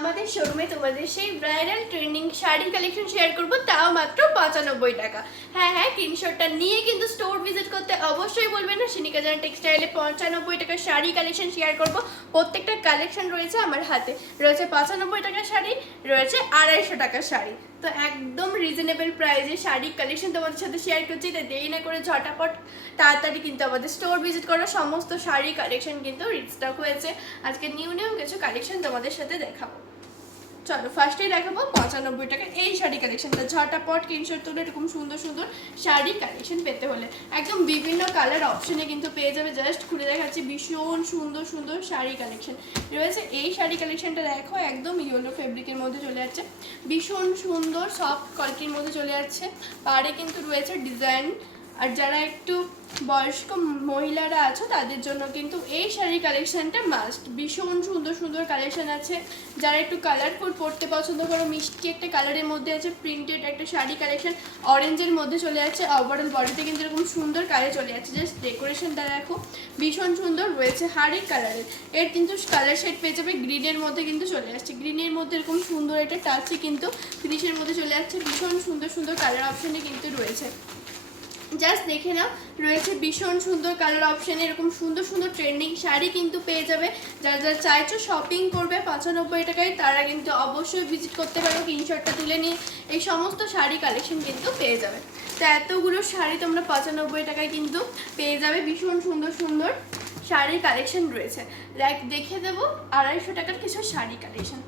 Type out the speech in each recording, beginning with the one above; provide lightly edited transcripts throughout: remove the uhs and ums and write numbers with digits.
আমাদের শোরুমে তোমাদের সেই bridal trending sari collection share করব, তাও মাত্র 95 টাকা। হ্যাঁ, স্ক্রিনশটটা নিয়ে কিন্তু স্টোর ভিজিট করতে অবশ্যই বলবেন না। সিনিকা জানা টেক্সটাইলে 95 টাকার শাড়ি কালেকশন শেয়ার করব। প্রত্যেকটা কালেকশন রয়েছে আমার হাতে, রয়েছে 95 টাকার শাড়ি, রয়েছে 250 টাকার শাড়ি। তো একদম রিজনেবল প্রাইসে শাড়ি কালেকশন তোমাদের সাথে শেয়ার করছি, তাই দেরি না করে ঝটাপট তাড়াতাড়ি কিন্তু আমাদের স্টোর ভিজিট করো। সমস্ত শাড়ি কালেকশন কিন্তু রিস্টক হয়েছে। আজকে নিউ কিছু কালেকশন তোমাদের সাথে দেখাবো। চলো ফার্স্টেই দেখাবো 95 টাকা এই শাড়ি কালেকশনটা। ঝটাপট স্ক্রিনশট তুলে এরকম সুন্দর সুন্দর শাড়ি কালেকশন পেতে হলে একদম বিভিন্ন কালার অপশনে কিন্তু পেয়ে যাবে। জাস্ট খুলে দেখাচ্ছি, ভীষণ সুন্দর সুন্দর শাড়ি কালেকশন রয়েছে। এই শাড়ি কালেকশনটা দেখো, একদম ইয়েলো ফেব্রিকের মধ্যে চলে যাচ্ছে, ভীষণ সুন্দর সফট কোয়ালিটির মধ্যে চলে যাচ্ছে। পাড়ে কিন্তু রয়েছে ডিজাইন। আর যারা একটু বয়স্ক মহিলারা আছো তাদের জন্য কিন্তু এই শাড়ি কালেকশনটা মাস্ট। ভীষণ সুন্দর সুন্দর কালেকশন আছে। যারা একটু কালারফুল পরতে পছন্দ করো, মিষ্টি একটা কালারের মধ্যে আছে, প্রিন্টেড একটা শাড়ি কালেকশন অরেঞ্জের মধ্যে চলে যাচ্ছে। ওভারঅল বডিতে কিন্তু এরকম সুন্দর কালার চলে যাচ্ছে। জাস্ট ডেকোরেশনটা দেখো, ভীষণ সুন্দর রয়েছে। হারেক কালারের এর কিন্তু কালার শেড পেয়ে যাবে। গ্রিনের মধ্যে কিন্তু চলে আসছে, গ্রিনের মধ্যে এরকম সুন্দর একটা টাচে কিন্তু ফিনিশের মধ্যে চলে যাচ্ছে। ভীষণ সুন্দর সুন্দর কালার অপশনে কিন্তু রয়েছে, জাস্ট দেখে নাও। রয়েছে ভীষণ সুন্দর কালার অপশানে এরকম সুন্দর সুন্দর ট্রেন্ডিং শাড়ি কিন্তু পেয়ে যাবে। যারা যারা চাইছো শপিং করবে 95 টাকায়, তারা কিন্তু অবশ্যই ভিজিট করতে পারো। স্ক্রিনশটটা তুলে নিয়ে এই সমস্ত শাড়ি কালেকশন কিন্তু পেয়ে যাবে। তো এতগুলো শাড়ি তোমরা 95 টাকায় কিন্তু পেয়ে যাবে। ভীষণ সুন্দর সুন্দর শাড়ির কালেকশন রয়েছে। দেখে দেবো 250 টাকার কিছু শাড়ি কালেকশন।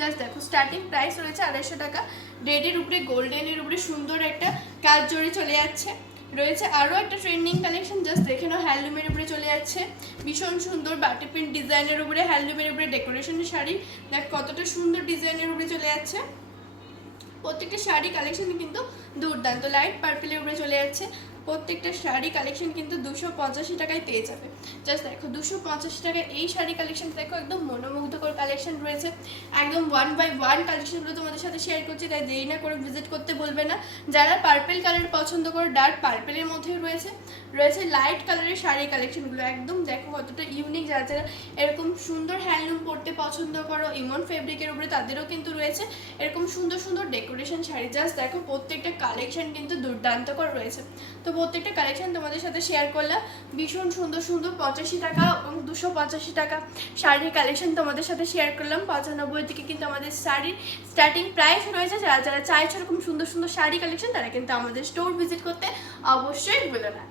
জাস্ট দেখো, স্টার্টিং প্রাইস রয়েছে 250 টাকা। রেডের উপরে গোল্ডেনের উপরে সুন্দর একটা কাজ জড়ি চলে যাচ্ছে। রয়েছে আরও একটা ট্রেন্ডিং কালেকশন, জাস্ট দেখে নাও, হ্যান্ডলুমের উপরে চলে যাচ্ছে। ভীষণ সুন্দর বাটি প্রিন্ট ডিজাইনের উপরে হ্যান্ডলুমের উপরে ডেকোরেশনের শাড়ি। দেখ কতটা সুন্দর ডিজাইনের উপরে চলে যাচ্ছে। প্রত্যেকটা শাড়ি কালেকশন কিন্তু দুর্দান্ত। লাইট পার্পেলের উপরে চলে যাচ্ছে। প্রত্যেকটা শাড়ি কালেকশন কিন্তু 285 টাকায় পেয়ে যাবে। জাস্ট দেখো, 285 টাকায় এই শাড়ি কালেকশন দেখো, একদম মনোমুগ্ধকর কালেকশন রয়েছে। একদম 1 বাই 1 কালেকশনগুলো তোমাদের সাথে শেয়ার করছি, তাই দেরি না করে ভিজিট করতে বলবে না। যারা পার্পেল কালার পছন্দ করো, ডার্ক পার্পেলের মধ্যেও রয়েছে লাইট কালারের শাড়ি কালেকশনগুলো। একদম দেখো কতটা ইউনিক। যারা যারা এরকম সুন্দর হ্যান্ডলুম পরতে পছন্দ করো, ইমন ফেব্রিকের উপরে, তাদেরও কিন্তু রয়েছে এরকম সুন্দর সুন্দর ডেকোরেশন শাড়ি। জাস্ট দেখো, প্রত্যেকটা কালেকশন কিন্তু দুর্দান্তকর রয়েছে। তো প্রত্যেকটা কালেকশন তোমাদের সাথে শেয়ার করলাম। ভীষণ সুন্দর সুন্দর 85 টাকা এবং 285 টাকা শাড়ির কালেকশন তোমাদের সাথে শেয়ার করলাম। 95 থেকে কিন্তু আমাদের শাড়ির স্টার্টিং প্রাইস রয়েছে। যারা যারা চাইছো এরকম সুন্দর সুন্দর শাড়ি কালেকশন, তারা কিন্তু আমাদের স্টোর ভিজিট করতে অবশ্যই ভুলো না।